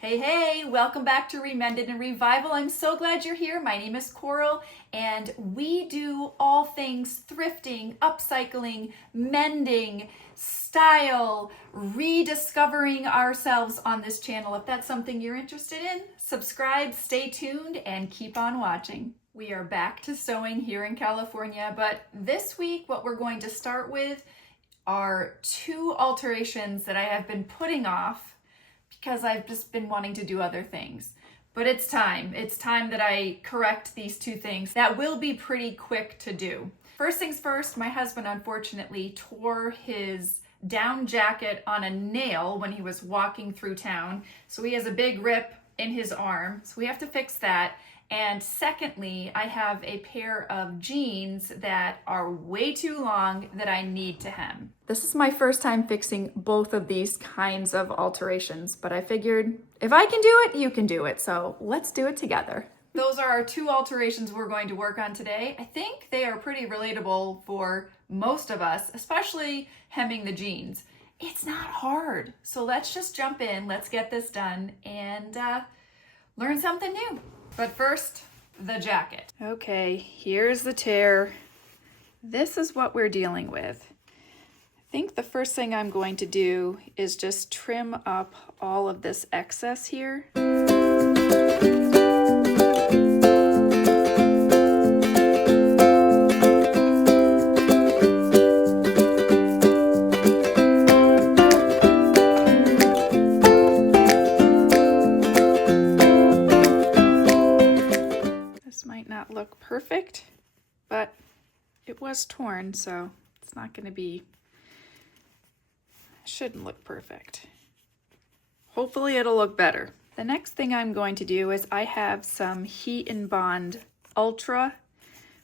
Hey, welcome back to Remended and Revival. I'm so glad you're here. My name is Coral, and we do all things thrifting, upcycling, mending, style, rediscovering ourselves on this channel. If that's something you're interested in, subscribe, stay tuned, and keep on watching. We are back to sewing here in California, but this week what we're going to start with are 2 alterations that I have been putting off because I've just been wanting to do other things. But it's time. It's time that I correct these 2 things. That will be pretty quick to do. First things first, my husband unfortunately tore his down jacket on a nail when he was walking through town. So he has a big rip in his arm. So we have to fix that. And secondly, I have a pair of jeans that are way too long that I need to hem. This is my first time fixing both of these kinds of alterations, but I figured if I can do it, you can do it. So let's do it together. Those are our 2 alterations we're going to work on today. I think they are pretty relatable for most of us, especially hemming the jeans. It's not hard. So let's just jump in, let's get this done and learn something new. But first, the jacket. Okay, here's the tear. This is what we're dealing with. I think the first thing I'm going to do is just trim up all of this excess here. Look perfect, but it was torn, so it's not going to be, shouldn't look perfect. Hopefully it'll look better. The next thing I'm going to do is I have some Heat and Bond Ultra,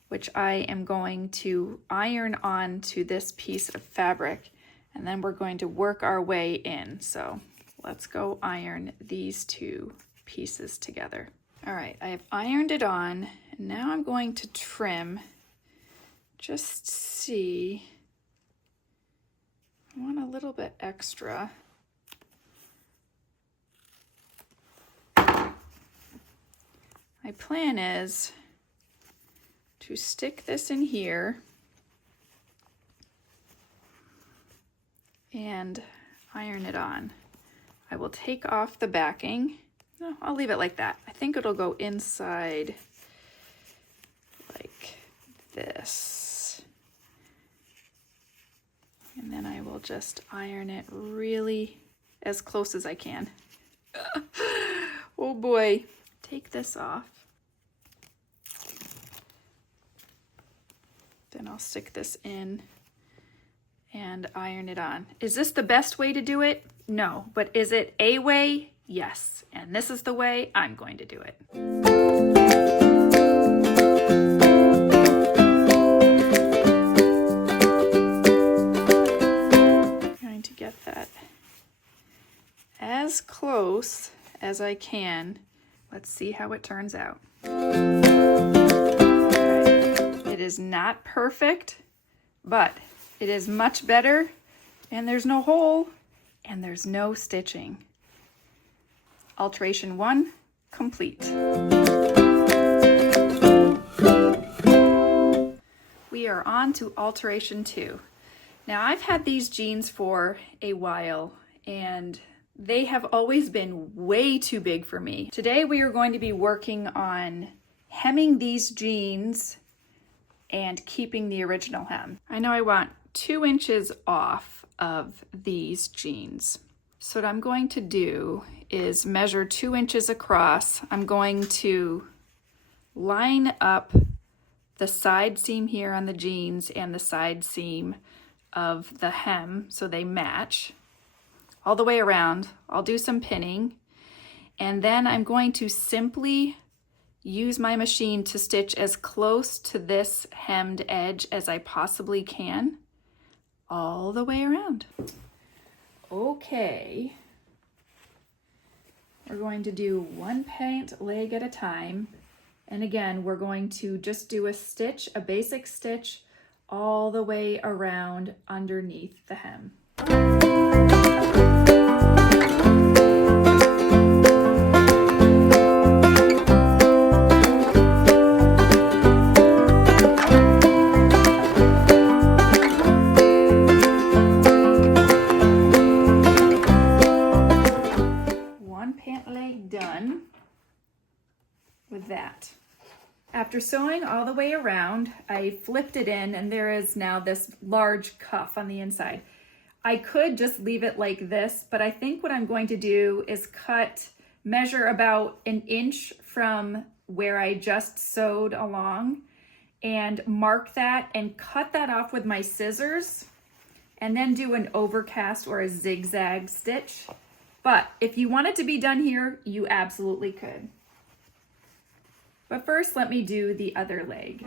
which I am going to iron on to this piece of fabric, and then we're going to work our way in. So let's go iron these 2 pieces together. All right, I have ironed it on, and now I'm going to trim, just see, I want a little bit extra. My plan is to stick this in here and iron it on. I will take off the backing. No, I'll leave it like that. I think it'll go inside like this. And then I will just iron it really as close as I can. Oh boy. Take this off. Then I'll stick this in and iron it on. Is this the best way to do it? No. But is it a way? Yes, and this is the way I'm going to do it. I'm going to get that as close as I can. Let's see how it turns out. Okay. It is not perfect, but it is much better, and there's no hole, and there's no stitching. Alteration 1 complete. We are on to alteration 2. Now I've had these jeans for a while and they have always been way too big for me. Today we are going to be working on hemming these jeans and keeping the original hem. I know I want 2 inches off of these jeans. So what I'm going to do is measure 2 inches across. I'm going to line up the side seam here on the jeans and the side seam of the hem so they match all the way around. I'll do some pinning, and then I'm going to simply use my machine to stitch as close to this hemmed edge as I possibly can all the way around. Okay, we're going to do 1 pant leg at a time. And again, we're going to just do a stitch, a basic stitch, all the way around underneath the hem. pant leg done with that. After sewing all the way around, I flipped it in and there is now this large cuff on the inside. I could just leave it like this, but I think what I'm going to do is measure about 1 inch from where I just sewed along and mark that and cut that off with my scissors and then do an overcast or a zigzag stitch. But if you want it to be done here, you absolutely could. But first, let me do the other leg.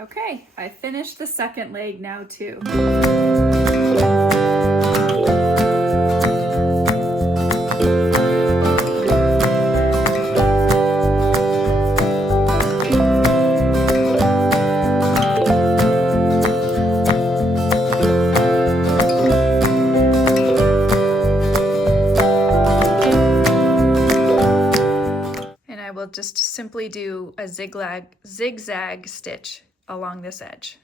Okay, I finished the second leg now too. Just simply do a zigzag stitch along this edge.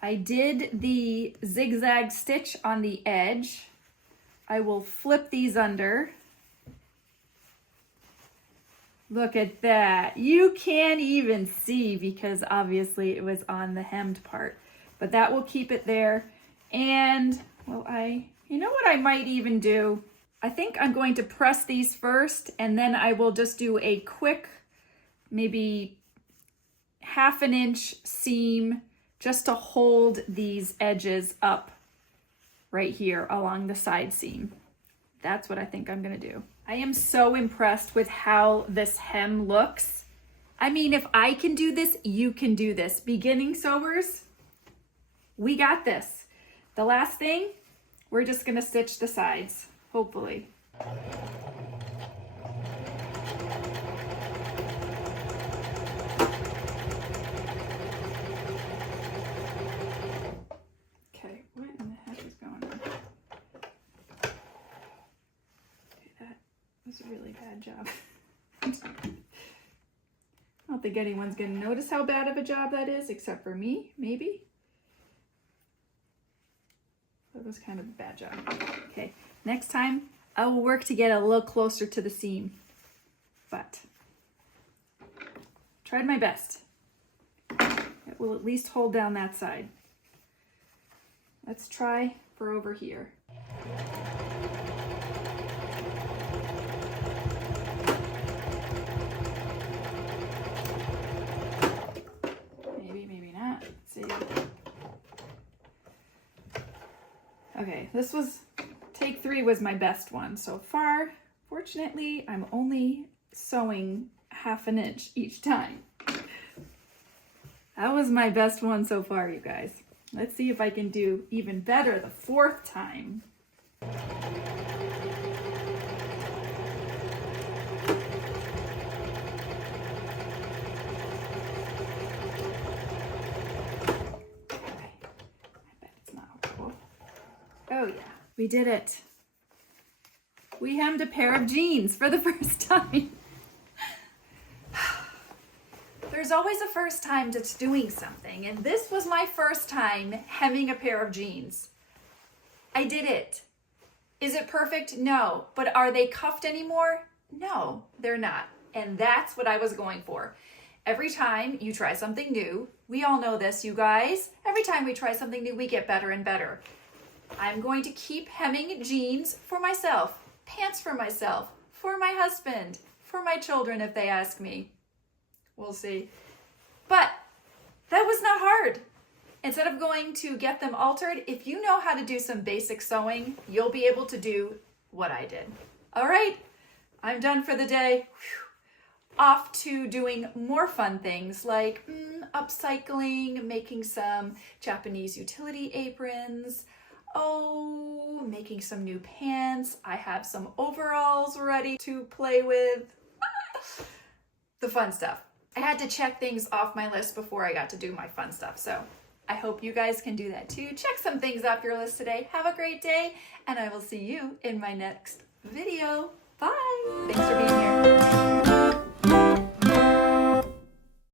I did the zigzag stitch on the edge. I will flip these under. Look at that. You can't even see because obviously it was on the hemmed part, but that will keep it there. And well, you know what I might even do? I think I'm going to press these first and then I will just do a quick, maybe 1/2 inch seam just to hold these edges up right here along the side seam. That's what I think I'm gonna do. I am so impressed with how this hem looks. I mean, if I can do this, you can do this. Beginning sewers, we got this. The last thing, we're just gonna stitch the sides, hopefully. Okay, what in the heck is going on? That was a really bad job. I don't think anyone's gonna notice how bad of a job that is, except for me, maybe. That was kind of a bad job. Okay, next time I will work to get a little closer to the seam, but tried my best. It will at least hold down that side. Let's try for over here. Maybe not. Let's see. Okay, take 3 was my best one so far. Fortunately, I'm only sewing 1/2 inch each time. That was my best one so far, you guys. Let's see if I can do even better the 4th time. Oh yeah, we did it. We hemmed a pair of jeans for the first time. There's always a first time to doing something, and this was my first time hemming a pair of jeans. I did it. Is it perfect? No. But are they cuffed anymore? No, they're not. And that's what I was going for. Every time you try something new, we all know this, you guys. Every time we try something new, we get better and better. I'm going to keep hemming jeans for myself, pants for myself, for my husband, for my children if they ask me. We'll see. But that was not hard. Instead of going to get them altered, if you know how to do some basic sewing, you'll be able to do what I did. All right, I'm done for the day. Whew. Off to doing more fun things like upcycling, making some Japanese utility aprons. Oh, making some new pants. I have some overalls ready to play with. The fun stuff. I had to check things off my list before I got to do my fun stuff. So I hope you guys can do that too. Check some things off your list today. Have a great day, and I will see you in my next video. Bye. Thanks for being here.